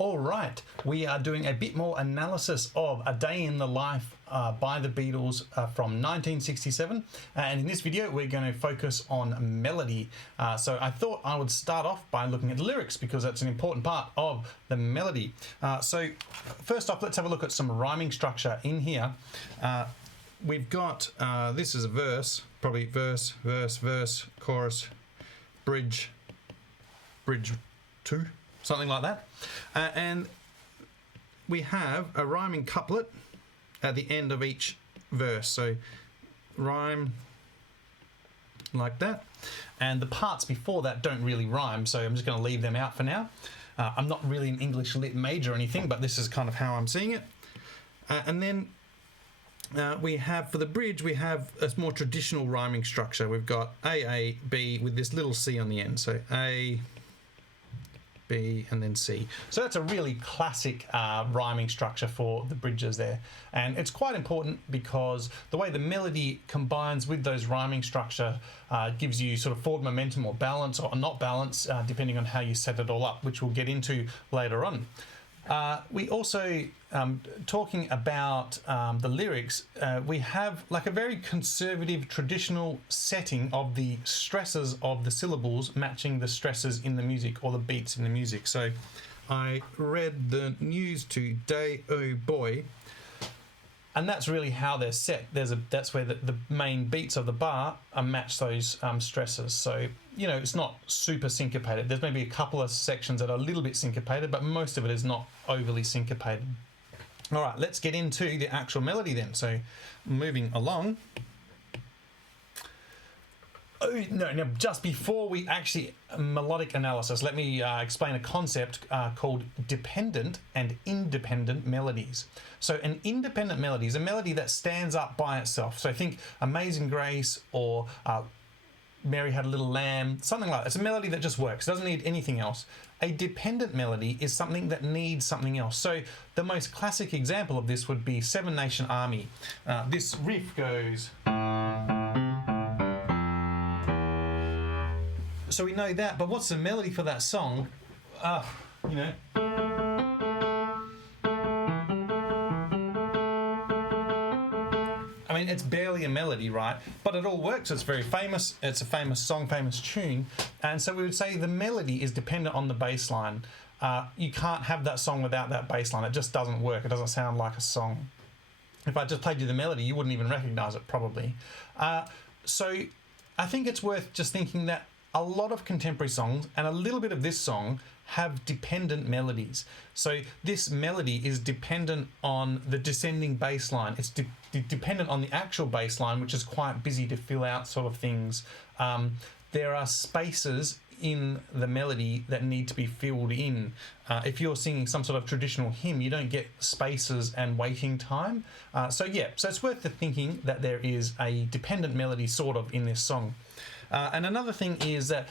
All right, we are doing a bit more analysis of A Day in the Life by the Beatles from 1967. And in this video, we're going to focus on melody. So I thought I would start off by looking at the lyrics because that's an important part of the melody. So first off, let's have a look at some rhyming structure in here. We've got, this is a verse, probably verse, verse, verse, chorus, bridge, bridge 2. Something like that. And we have a rhyming couplet at the end of each verse. So rhyme like that. And the parts before that don't really rhyme, so I'm just going to leave them out for now. I'm not really an English lit major or anything, but this is kind of how I'm seeing it. And then we have, for the bridge, we have a more traditional rhyming structure. We've got A, A, B with this little C on the end. So A, B, and then C. So that's a really classic rhyming structure for the bridges there. And it's quite important because the way the melody combines with those rhyming structure gives you sort of forward momentum or balance or not balance, depending on how you set it all up, which we'll get into later on. We also, talking about the lyrics, we have like a very conservative traditional setting of the stresses of the syllables matching the stresses in the music or the beats in the music. So I read the news today, oh boy, and that's really how they're set. That's where the main beats of the bar match those stresses. So, you know, it's not super syncopated. There's maybe a couple of sections that are a little bit syncopated, but most of it is not overly syncopated. All right, let's get into the actual melody then. So moving along. Oh, no, just before we actually melodic analysis, let me explain a concept called dependent and independent melodies. So an independent melody is a melody that stands up by itself. So think Amazing Grace or Mary Had a Little Lamb, something like that. It's a melody that just works, doesn't need anything else. A dependent melody is something that needs something else. So the most classic example of this would be Seven Nation Army. This riff goes... So we know that, but what's the melody for that song? You know. I mean, it's barely a melody, right? But it all works. It's very famous. It's a famous song, famous tune. And so we would say the melody is dependent on the bass line. You can't have that song without that bass line. It just doesn't work. It doesn't sound like a song. If I just played you the melody, you wouldn't even recognize it, probably. So I think it's worth just thinking that a lot of contemporary songs and a little bit of this song have dependent melodies. So this melody is dependent on the descending bass line. It's dependent on the actual bass line, which is quite busy to fill out sort of things. There are spaces in the melody that need to be filled in. If you're singing some sort of traditional hymn, you don't get spaces and waiting time. So it's worth the thinking that there is a dependent melody sort of in this song. And another thing is that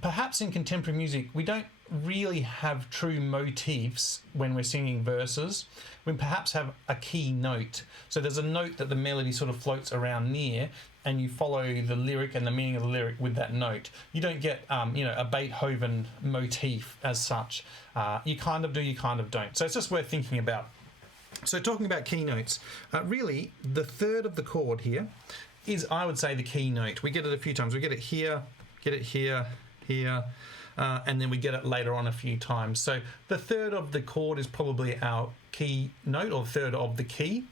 perhaps in contemporary music, we don't really have true motifs when we're singing verses. We perhaps have a key note. So there's a note that the melody sort of floats around near, and you follow the lyric and the meaning of the lyric with that note. You don't get, a Beethoven motif as such. You kind of do, you kind of don't. So it's just worth thinking about. So talking about key notes, really the third of the chord here is, I would say, the key note. We get it a few times. We get it here, here, and then we get it later on a few times. So the third of the chord is probably our key note, or third of the key.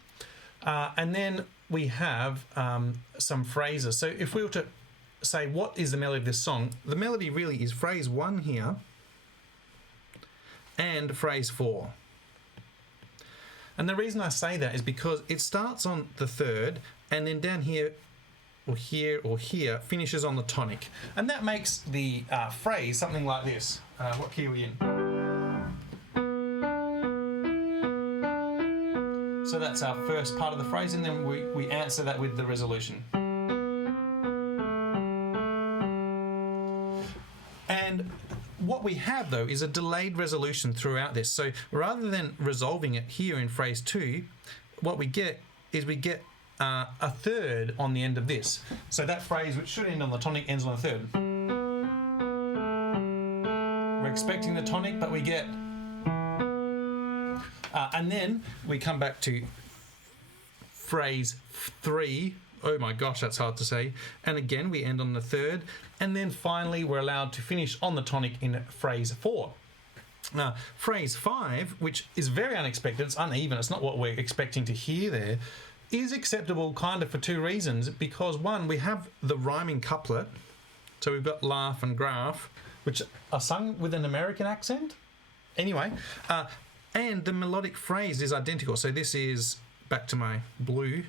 And then we have some phrases. So if we were to say, what is the melody of this song? The melody really is phrase 1 here and phrase 4. And the reason I say that is because it starts on the third, and then down here, or here, or here, finishes on the tonic. And that makes the phrase something like this. What key are we in? So that's our first part of the phrase, and then we answer that with the resolution. And what we have, though, is a delayed resolution throughout this. So rather than resolving it here in phrase 2, what we get is a third on the end of this. So that phrase, which should end on the tonic, ends on a third. We're expecting the tonic, but we get And then we come back to phrase 3. Oh my gosh, that's hard to say. And again, we end on the 3rd. And then finally, we're allowed to finish on the tonic in phrase 4. Now, phrase 5, which is very unexpected, it's uneven, it's not what we're expecting to hear there, is acceptable kind of for 2 reasons. Because one, we have the rhyming couplet. So we've got laugh and graph, which are sung with an American accent. Anyway, and the melodic phrase is identical. So this is, back to my blue.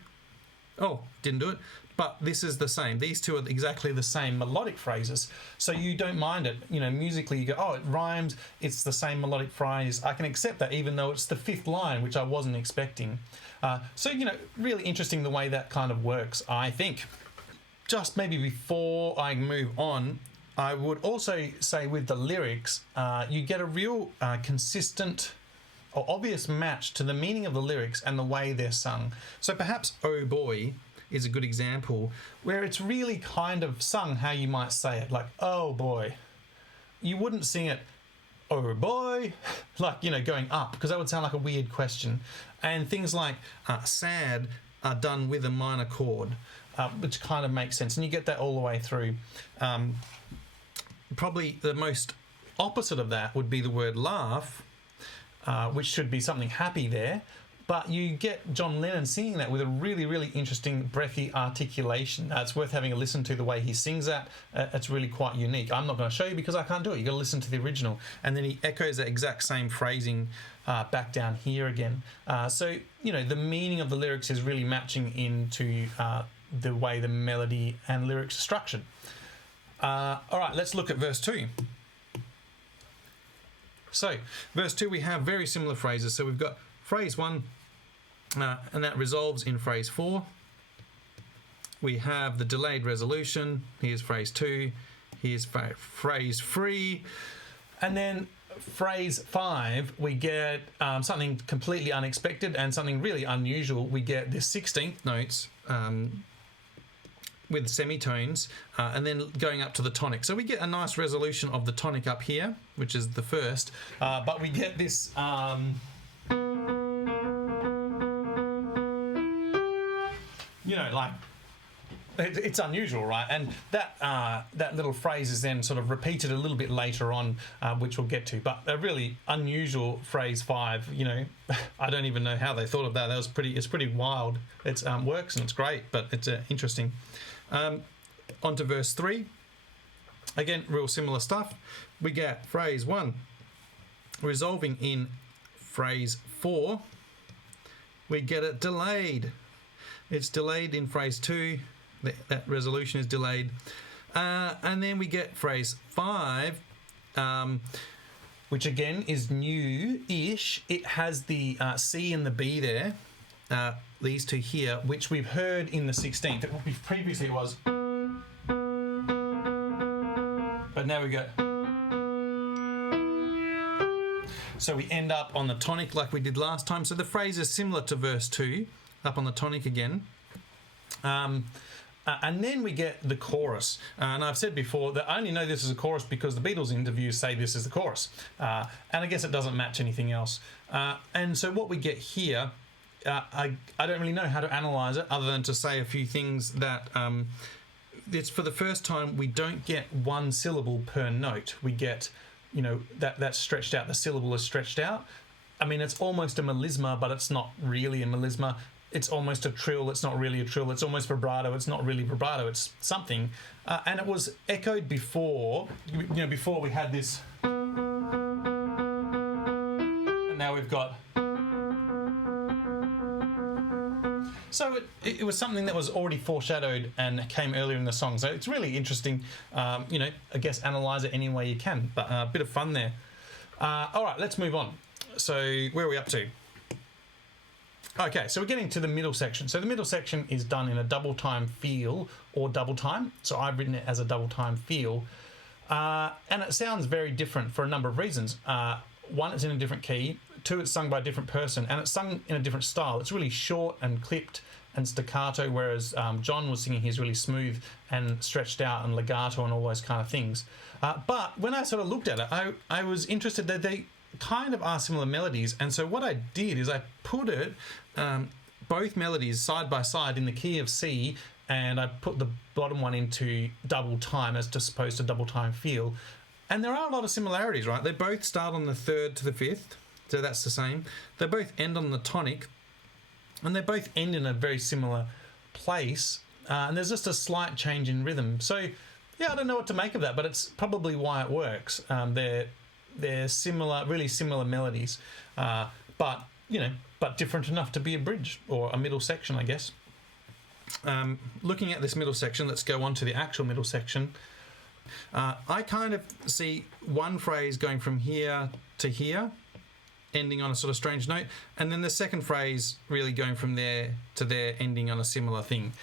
Oh, didn't do it. But this is the same. These two are exactly the same melodic phrases. So you don't mind it. You know, musically you go, oh, it rhymes. It's the same melodic phrase. I can accept that even though it's the 5th line, which I wasn't expecting. So, you know, really interesting the way that kind of works, I think. Just maybe before I move on, I would also say with the lyrics, you get a real consistent or obvious match to the meaning of the lyrics and the way they're sung. So perhaps Oh Boy is a good example where it's really kind of sung how you might say it, like, oh boy. You wouldn't sing it, oh boy, like, you know, going up, because that would sound like a weird question. And things like sad are done with a minor chord, which kind of makes sense. And you get that all the way through. Probably the most opposite of that would be the word laugh, which should be something happy there. But you get John Lennon singing that with a really, really interesting breathy articulation. It's worth having a listen to the way he sings that. It's really quite unique. I'm not going to show you because I can't do it. You've got to listen to the original. And then he echoes that exact same phrasing back down here again. So, you know, the meaning of the lyrics is really matching into the way the melody and lyrics are structured. All right, let's look at verse 2. So, verse 2, we have very similar phrases. So we've got phrase 1, and that resolves in phrase 4. We have the delayed resolution. Here's phrase 2. Here's phrase 3. And then phrase 5, we get something completely unexpected and something really unusual. We get the 16th notes with semitones, and then going up to the tonic. So we get a nice resolution of the tonic up here, which is the first, but we get this... you know, like, it's unusual, right? And that little phrase is then sort of repeated a little bit later on, which we'll get to. But a really unusual phrase 5, you know, I don't even know how they thought of that. It's pretty wild. It works and it's great, but it's interesting. On to verse 3. Again, real similar stuff. We get phrase 1 resolving in phrase 4. We get it delayed. It's delayed in phrase 2. That resolution is delayed. And then we get phrase 5, which again is new-ish. It has the C and the B there, these two here, which we've heard in the 16th. Previously it was... But now we go... So we end up on the tonic like we did last time. So the phrase is similar to verse 2, up on the tonic again. And then we get the chorus. And I've said before that I only know this is a chorus because the Beatles interviews say this is the chorus. And I guess it doesn't match anything else. And so what we get here, I don't really know how to analyse it other than to say a few things that it's for the first time we don't get one syllable per note. We get, you know, that's stretched out. The syllable is stretched out. I mean, it's almost a melisma, but it's not really a melisma. It's almost a trill, it's not really a trill. It's almost vibrato, it's not really vibrato. It's something. And it was echoed before, you know, before we had this. And now we've got... So it was something that was already foreshadowed and came earlier in the song. So it's really interesting, you know, I guess analyse it any way you can. But a bit of fun there. All right, let's move on. So where are we up to? Okay, so we're getting to the middle section. So the middle section is done in a double time feel or double time. So I've written it as a double time feel. And it sounds very different for a number of reasons. One, it's in a different key. 2, it's sung by a different person. And it's sung in a different style. It's really short and clipped and staccato, whereas John was singing his really smooth and stretched out and legato and all those kind of things. But when I sort of looked at it, I was interested that they kind of are similar melodies. And so what I did is I put it, both melodies side by side in the key of C, and I put the bottom one into double time as opposed to double time feel. And there are a lot of similarities, right? They both start on the 3rd to the 5th, so that's the same. They both end on the tonic, and they both end in a very similar place. And there's just a slight change in rhythm. So, yeah, I don't know what to make of that, but it's probably why it works. They're similar, really similar melodies, but different enough to be a bridge or a middle section, I guess. Looking at this middle section, let's go on to the actual middle section. I kind of see one phrase going from here to here, ending on a sort of strange note, and then the second phrase really going from there to there, ending on a similar thing.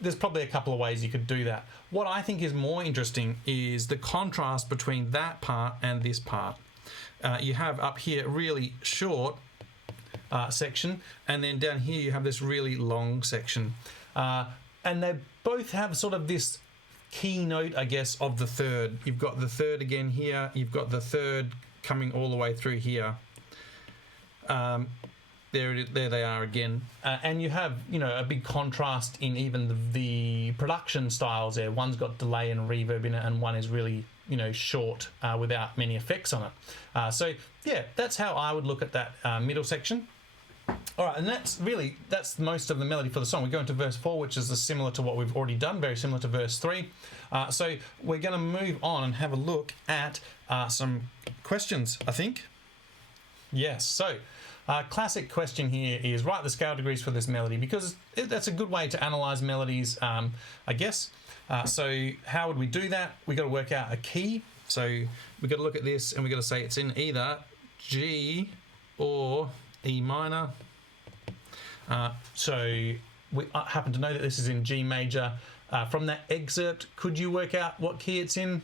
There's probably a couple of ways you could do that. What I think is more interesting is the contrast between that part and this part. You have up here really short section, and then down here you have this really long section. And they both have sort of this keynote, I guess, of the 3rd. You've got the 3rd again here. You've got the 3rd coming all the way through here. There they are again. And you have, a big contrast in even the production styles there. One's got delay and reverb in it, and one is really, short without many effects on it. So, yeah, that's how I would look at that middle section. All right, and that's most of the melody for the song. We go into verse 4, which is similar to what we've already done, very similar to verse 3. So we're going to move on and have a look at some questions, I think. Yes, so classic question here is write the scale degrees for this melody, because that's a good way to analyze melodies, I guess. So how would we do that? We've got to work out a key. So we've got to look at this and we've got to say it's in either G or E minor. So we happen to know that this is in G major. From that excerpt, could you work out what key it's in?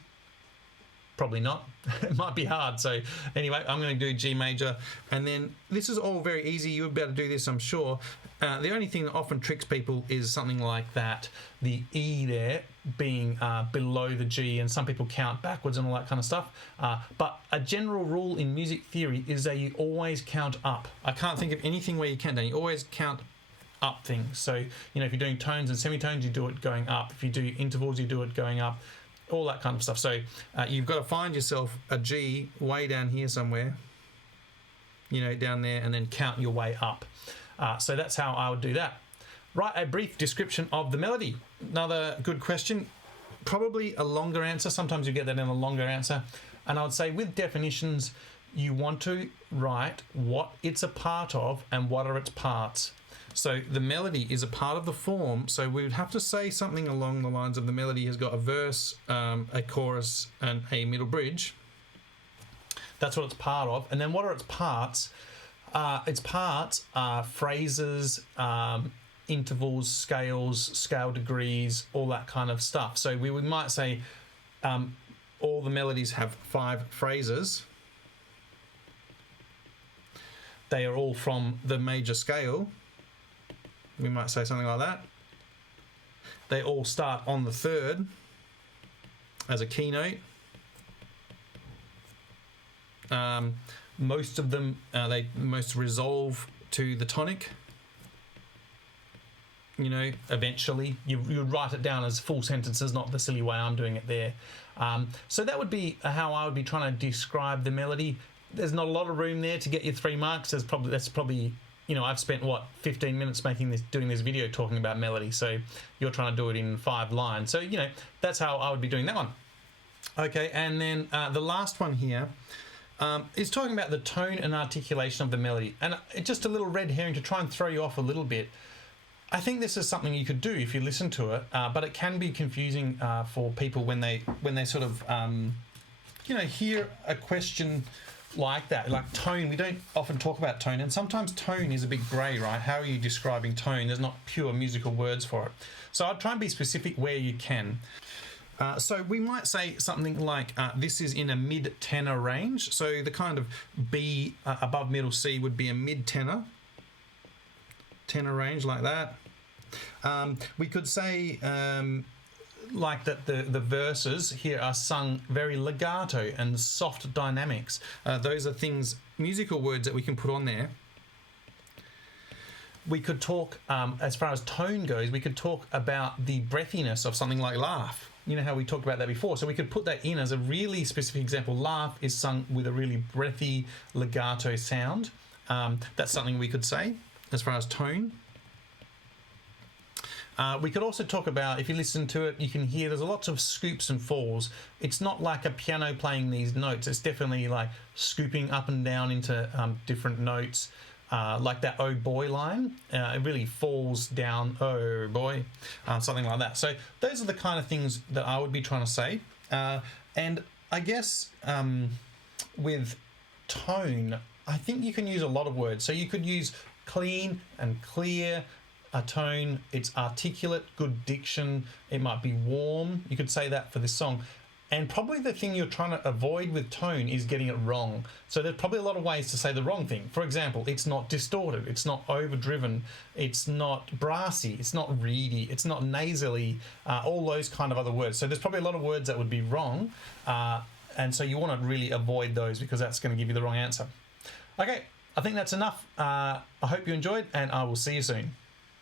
Probably not. It might be hard. So anyway, I'm going to do G major. And then this is all very easy. You would be able to do this, I'm sure. The only thing that often tricks people is something like that. The E there being below the G, and some people count backwards and all that kind of stuff. But a general rule in music theory is that you always count up. I can't think of anything where you count down. You always count up things. So, if you're doing tones and semitones, you do it going up. If you do intervals, you do it going up. All that kind of stuff. So you've got to find yourself a G way down here somewhere, down there, and then count your way up. So that's how I would do that. Write a brief description of the melody. Another good question. Probably a longer answer. Sometimes you get that in a longer answer. And I would say with definitions, you want to write what it's a part of and what are its parts. So the melody is a part of the form, so we would have to say something along the lines of the melody has got a verse, a chorus, and a middle bridge. That's what it's part of. And then what are its parts? Its parts are phrases, intervals, scales, scale degrees, all that kind of stuff. So we might say all the melodies have 5 phrases. They are all from the major scale. We might say something like that. They all start on the 3rd as a keynote. Most of them, they most resolve to the tonic. Eventually. You write it down as full sentences, not the silly way I'm doing it there. So that would be how I would be trying to describe the melody. There's not a lot of room there to get your 3 marks. That's probably I've spent 15 minutes doing this video talking about melody. So you're trying to do it in 5 lines. So that's how I would be doing that one. Okay, and then the last one here is talking about the tone and articulation of the melody. And just a little red herring to try and throw you off a little bit. I think this is something you could do if you listen to it, but it can be confusing for people when they sort of hear a question like that, like tone. We don't often talk about tone, and sometimes tone is a bit grey, right? How are you describing tone? There's not pure musical words for it. So I'd try and be specific where you can. So we might say something like this is in a mid-tenor range. So the kind of B above middle C would be a mid-tenor range like that. We could say like that the verses here are sung very legato and soft dynamics. Those are things, musical words that we can put on there. We could talk, as far as tone goes, we could talk about the breathiness of something like laugh. You know how we talked about that before. So we could put that in as a really specific example. Laugh is sung with a really breathy legato sound. That's something we could say as far as tone. We could also talk about, if you listen to it, you can hear there's lots of scoops and falls. It's not like a piano playing these notes. It's definitely like scooping up and down into different notes. Like that "oh boy" line, it really falls down, "oh boy," something like that. So those are the kind of things that I would be trying to say. And I guess with tone, I think you can use a lot of words. So you could use clean and clear. A tone, it's articulate, good diction. It might be warm. You could say that for this song. And probably the thing you're trying to avoid with tone is getting it wrong. So there's probably a lot of ways to say the wrong thing. For example, it's not distorted, it's not overdriven, it's not brassy, it's not reedy, it's not nasally, all those kind of other words. So there's probably a lot of words that would be wrong. And so you want to really avoid those because that's going to give you the wrong answer. Okay, I think that's enough. I hope you enjoyed, and I will see you soon.